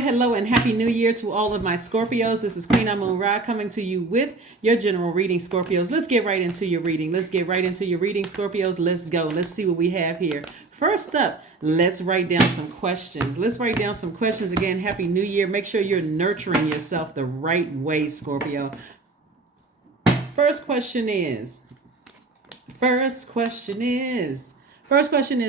Hello, and Happy New Year to all of my Scorpios. This is Queen Amun Ra coming to you with your general reading, Scorpios. Let's get right into your reading. Scorpios. Let's go. Let's see what we have here. First up, let's write down some questions. Again, Happy New Year. Make sure you're nurturing yourself the right way, Scorpio. First question is,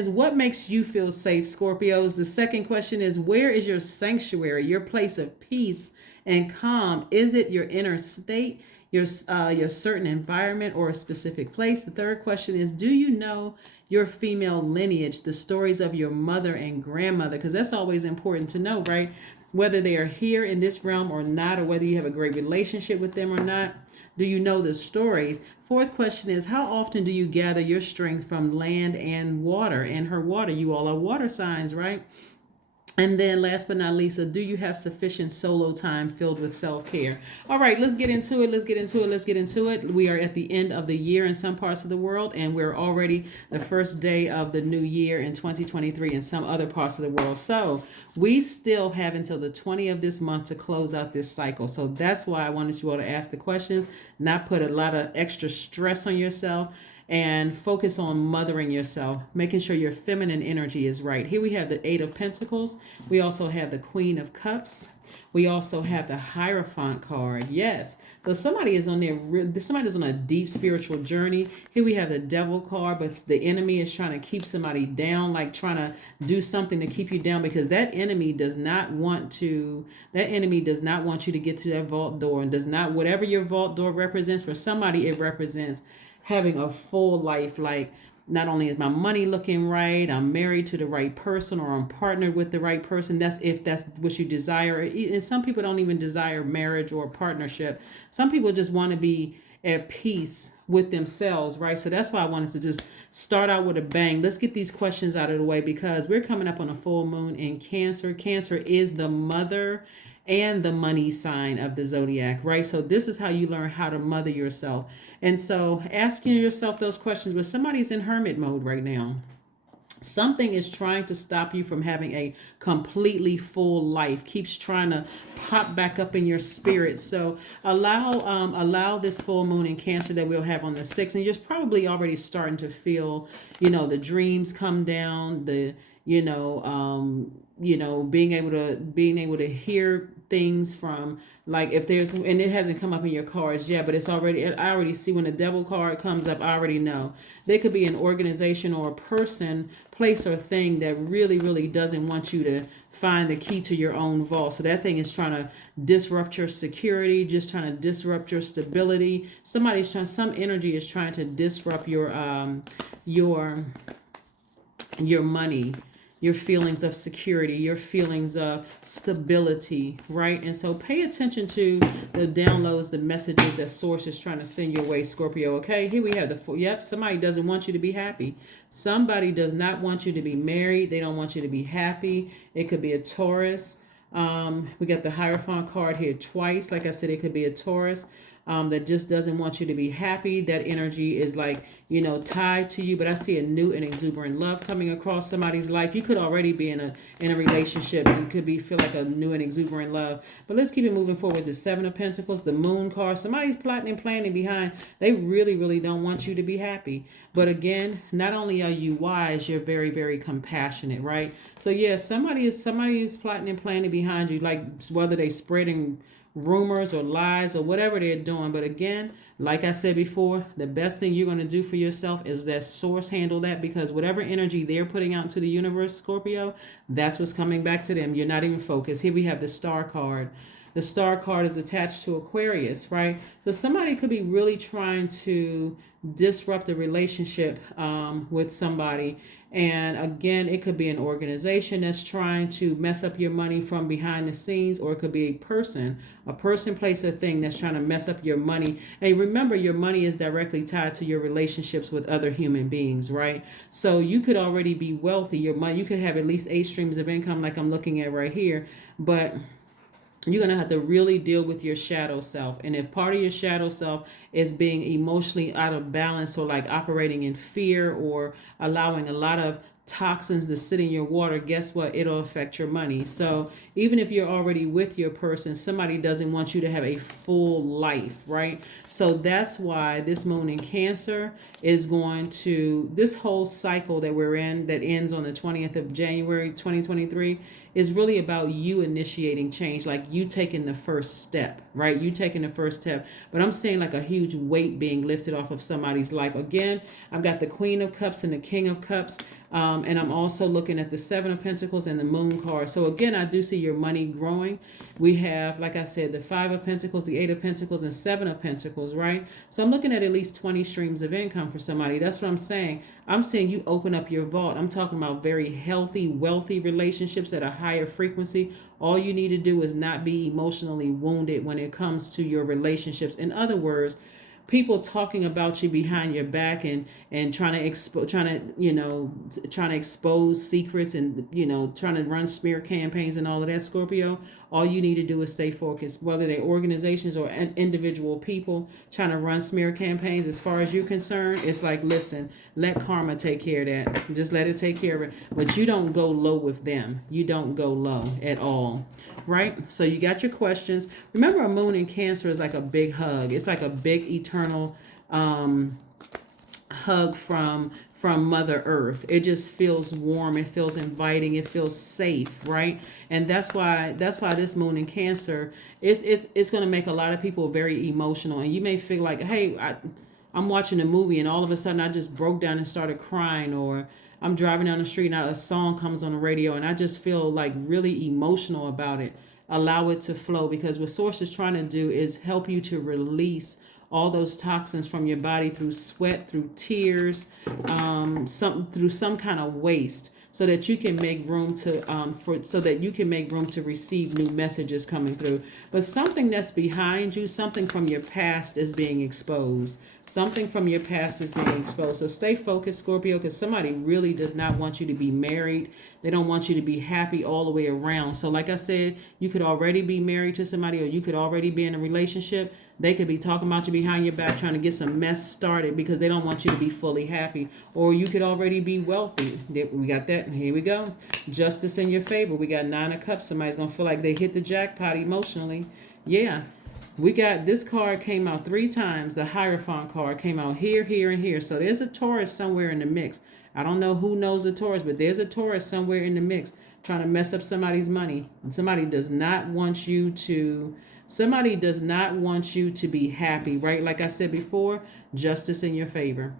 what makes you feel safe, Scorpios? The second question is, where is your sanctuary, your place of peace and calm? Is it your inner state, your certain environment, or a specific place? The third question is, do you know your female lineage, the stories of your mother and grandmother? Because that's always important to know, right? Whether they are here in this realm or not, or whether you have a great relationship with them or not. Do you know the stories? Fourth question is, how often do you gather your strength from land and water and her water? You all are water signs, right? And then last but not least, do you have sufficient solo time filled with self-care? All right, let's get into it. We are at the end of the year in some parts of the world, and we're already the first day of the new year in 2023 in some other parts of the world. So we still have until the 20th of this month to close out this cycle. So that's why I wanted you all to ask the questions, not put a lot of extra stress on yourself, and focus on mothering yourself, making sure your feminine energy is right. Here we have the Eight of Pentacles. We also have the Queen of Cups. We also have the Hierophant card. Yes. So somebody is on a deep spiritual journey. Here we have the Devil card, but the enemy is trying to keep somebody down, like trying to do something to keep you down, because that enemy does not want you to get to that vault door, and does not, whatever your vault door represents, for somebody it represents having a full life. Like, not only is my money looking right, I'm married to the right person, or I'm partnered with the right person. That's if that's what you desire. And some people don't even desire marriage or partnership. Some people just want to be at peace with themselves, right? So that's why I wanted to just start out with a bang. Let's get these questions out of the way, because we're coming up on a full moon in Cancer. Cancer is the mother and the money sign of the zodiac, right? So this is how you learn how to mother yourself. And so asking yourself those questions, but somebody's in hermit mode right now. Something is trying to stop you from having a completely full life, keeps trying to pop back up in your spirit. So allow this full moon in Cancer that we'll have on the 6th. And you're probably already starting to feel, the dreams come down, being able to hear things from, like, if there's, and it hasn't come up in your cards yet, but I already see when the Devil card comes up, I already know. There could be an organization or a person, place, or thing that really, really doesn't want you to find the key to your own vault. So that thing is trying to disrupt your security, just trying to disrupt your stability. Some energy is trying to disrupt your money, your feelings of security, your feelings of stability, right? And so pay attention to the downloads, the messages that Source is trying to send your way, Scorpio, okay? Here we have somebody doesn't want you to be happy. Somebody does not want you to be married. They don't want you to be happy. It could be a Taurus. We got the Hierophant card here twice. Like I said, it could be a Taurus that just doesn't want you to be happy. That energy is like, tied to you. But I see a new and exuberant love coming across somebody's life. You could already be in a relationship, and could feel like a new and exuberant love. But let's keep it moving forward. The Seven of Pentacles, the Moon card. Somebody's plotting and planning behind. They really, really don't want you to be happy. But again, not only are you wise, you're very, very compassionate, right? So yeah, somebody is plotting and planning behind you, like whether they spreading rumors or lies or whatever they're doing. But again, like I said before, the best thing you're going to do for yourself is that Source handle that, because whatever energy they're putting out into the universe, Scorpio, that's what's coming back to them. You're not even focused. Here we have the Star card. The Star card is attached to Aquarius, right? So somebody could be really trying to disrupt a relationship with somebody. And again, it could be an organization that's trying to mess up your money from behind the scenes, or it could be a person, place, or thing that's trying to mess up your money. And remember, your money is directly tied to your relationships with other human beings, right? So you could already be wealthy. Your money, you could have at least 8 streams of income, like I'm looking at right here, but you're going to have to really deal with your shadow self. And if part of your shadow self is being emotionally out of balance, or like operating in fear, or allowing a lot of toxins that sit in your water, guess what? It'll affect your money. So even if you're already with your person, somebody doesn't want you to have a full life, right? So that's why this moon in Cancer is going to, this whole cycle that we're in that ends on the 20th of January 2023 is really about you initiating change, like you taking the first step, right? You taking the first step. But I'm saying like a huge weight being lifted off of somebody's life. Again, I've got the Queen of Cups and the King of Cups. And I'm also looking at the Seven of Pentacles and the Moon card. So again, I do see your money growing. We have, like I said, the Five of Pentacles, the Eight of Pentacles, and Seven of Pentacles, right? So I'm looking at least 20 streams of income for somebody. That's what I'm saying. I'm saying you open up your vault. I'm talking about very healthy, wealthy relationships at a higher frequency. All you need to do is not be emotionally wounded when it comes to your relationships. In other words, people talking about you behind your back and trying to expose secrets and trying to run smear campaigns and all of that, Scorpio. All you need to do is stay focused, whether they're organizations or individual people trying to run smear campaigns. As far as you're concerned, it's like, listen, let karma take care of that. Just let it take care of it. But you don't go low with them. You don't go low at all. Right? So you got your questions. Remember, a moon in Cancer is like a big hug. It's like a big eternal hug from Mother Earth. It just feels warm. It feels inviting. It feels safe, right? And that's why this moon in Cancer it's going to make a lot of people very emotional. And you may feel like, hey, I'm watching a movie and all of a sudden I just broke down and started crying, or I'm driving down the street and a song comes on the radio and I just feel like really emotional about it. Allow it to flow, because what Source is trying to do is help you to release all those toxins from your body through sweat, through tears, through some kind of waste, so that you can make room to receive new messages coming through. But something that's behind you, something from your past is being exposed. Something from your past is being exposed. So stay focused, Scorpio, because somebody really does not want you to be married. They don't want you to be happy all the way around. So like I said, you could already be married to somebody, or you could already be in a relationship. They could be talking about you behind your back, trying to get some mess started because they don't want you to be fully happy. Or you could already be wealthy. We got that. Here we go. Justice in your favor. We got Nine of Cups. Somebody's going to feel like they hit the jackpot emotionally. Yeah. We got, this card came out 3 times. The Hierophant card came out here, here, and here. So there's a Taurus somewhere in the mix. I don't know who knows a Taurus, but there's a Taurus somewhere in the mix trying to mess up somebody's money. And somebody does not want you to be happy, right? Like I said before, justice in your favor.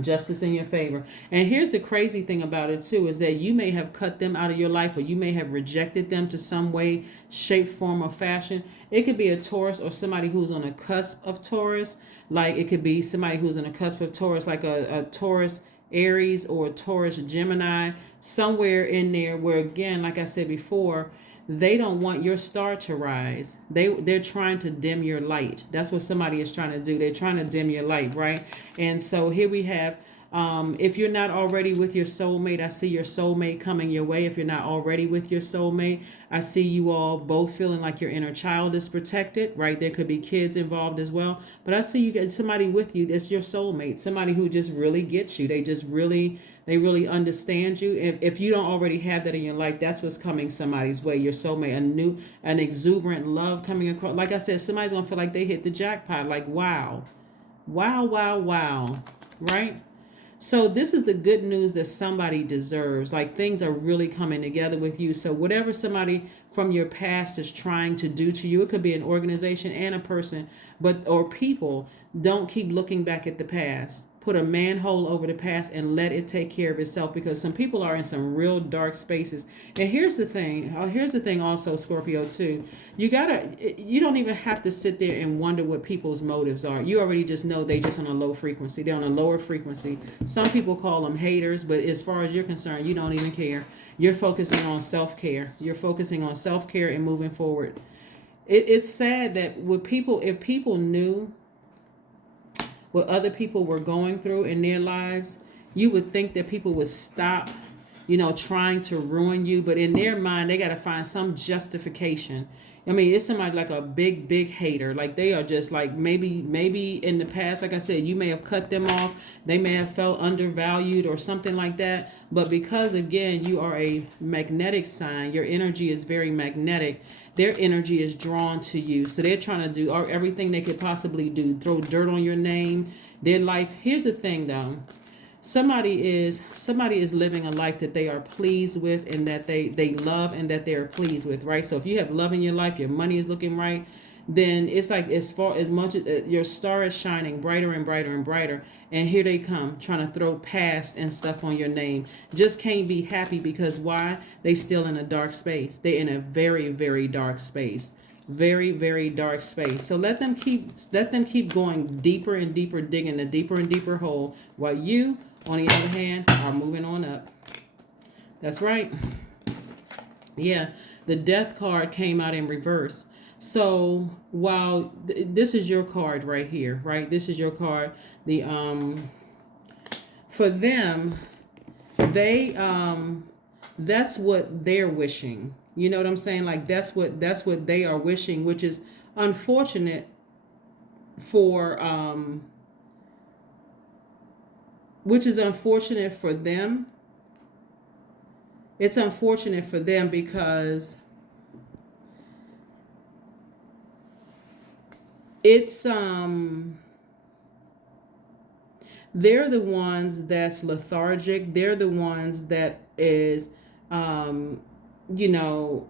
Justice in your favor. And here's the crazy thing about it too, is that you may have cut them out of your life, or you may have rejected them to some way, shape, form, or fashion. It could be a Taurus or somebody who's on a cusp of Taurus. Like it could be somebody who's on a cusp of Taurus, like a Taurus Aries or a Taurus Gemini, somewhere in there where, again, like I said before, they don't want your star to rise. They're trying to dim your light. That's what somebody is trying to do. They're trying to dim your light, right? And so here we have, if you're not already with your soulmate, I see your soulmate coming your way. If you're not already with your soulmate, I see you all both feeling like your inner child is protected, right? There could be kids involved as well. But I see you get somebody with you that's your soulmate, somebody who just really gets you. They really understand you. If you don't already have that in your life, that's what's coming somebody's way, your soulmate, an exuberant love coming across. Like I said, somebody's going to feel like they hit the jackpot. Like, wow, right? So this is the good news that somebody deserves. Like, things are really coming together with you. So whatever somebody from your past is trying to do to you, it could be an organization and a person, or people, don't keep looking back at the past. Put a manhole over the past and let it take care of itself, because some people are in some real dark spaces. And here's the thing also, Scorpio, too. You don't even have to sit there and wonder what people's motives are. You already just know they just on a low frequency. They're on a lower frequency. Some people call them haters, but as far as you're concerned, you don't even care. You're focusing on self-care. You're focusing on self-care and moving forward. It's sad that if people knew what other people were going through in their lives, you would think that people would stop trying to ruin you. But in their mind, they got to find some justification. I mean, it's somebody like a big, big hater. Like they are just like maybe in the past, like I said, you may have cut them off. They may have felt undervalued or something like that. But because, again, you are a magnetic sign, your energy is very magnetic. Their energy is drawn to you. So they're trying to do everything they could possibly do. Throw dirt on your name, their life. Here's the thing, though. Somebody is living a life that they are pleased with and that they love and that they're pleased with, right? So if you have love in your life, your money is looking right, then it's like as far as much as your star is shining brighter and brighter and brighter, and here they come trying to throw past and stuff on your name. Just can't be happy because why? They still in a dark space. They're in a very, very dark space. Very, very dark space. So let them keep going deeper and deeper, digging a deeper and deeper hole, while you, on the other hand, are moving on up. That's right. Yeah, the death card came out in reverse. So while this is your card right here, right? This is your card. The for them, they that's what they're wishing. You know what I'm saying? Like that's what they are wishing, which is unfortunate for them. It's unfortunate for them because it's they're the ones that's lethargic. They're the ones that is you know,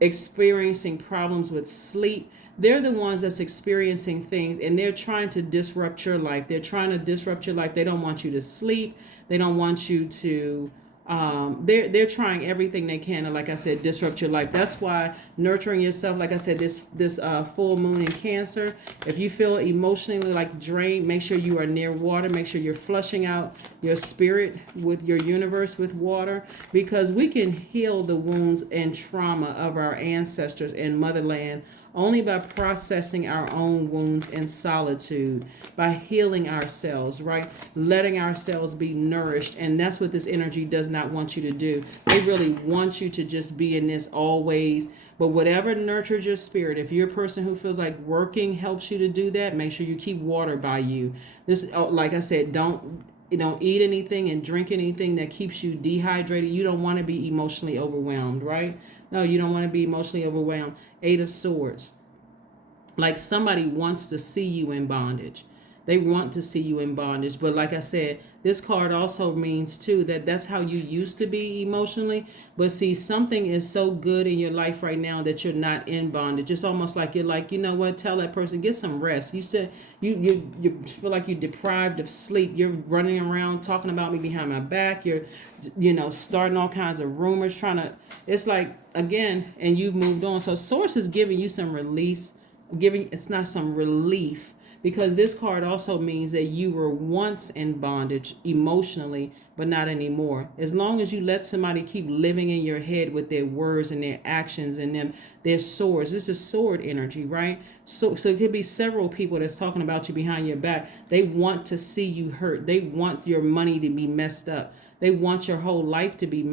experiencing problems with sleep. They're the ones that's experiencing things and they're trying to disrupt your life. They're trying to disrupt your life. They don't want you to sleep. They don't want you to they're trying everything they can to, like I said, disrupt your life. That's why nurturing yourself, like I said, this full moon in Cancer, if you feel emotionally like drained, make sure you are near water. Make sure you're flushing out your spirit with your universe with water, because we can heal the wounds and trauma of our ancestors and motherland only by processing our own wounds in solitude, by healing ourselves, right? Letting ourselves be nourished. And that's what this energy does not want you to do. They really want you to just be in this always. But whatever nurtures your spirit, if you're a person who feels like working helps you to do that, make sure you keep water by you. This, like I said, don't eat anything and drink anything that keeps you dehydrated. You don't want to be emotionally overwhelmed, right? No, you don't want to be emotionally overwhelmed. 8 of Swords. Like somebody wants to see you in bondage. They want to see you in bondage. But like I said, this card also means too that that's how you used to be emotionally. But see, something is so good in your life right now that you're not in bondage. It's almost like you're like, you know what, tell that person, get some rest. You said you feel like you're deprived of sleep. You're running around talking about me behind my back. You're starting all kinds of rumors, trying to, it's like, again, and you've moved on. So Source is giving you some release, it's not some relief, because this card also means that you were once in bondage emotionally, but not anymore. As long as you let somebody keep living in your head with their words and their actions and their swords. This is sword energy, right? So it could be several people that's talking about you behind your back. They want to see you hurt. They want your money to be messed up. They want your whole life to be messed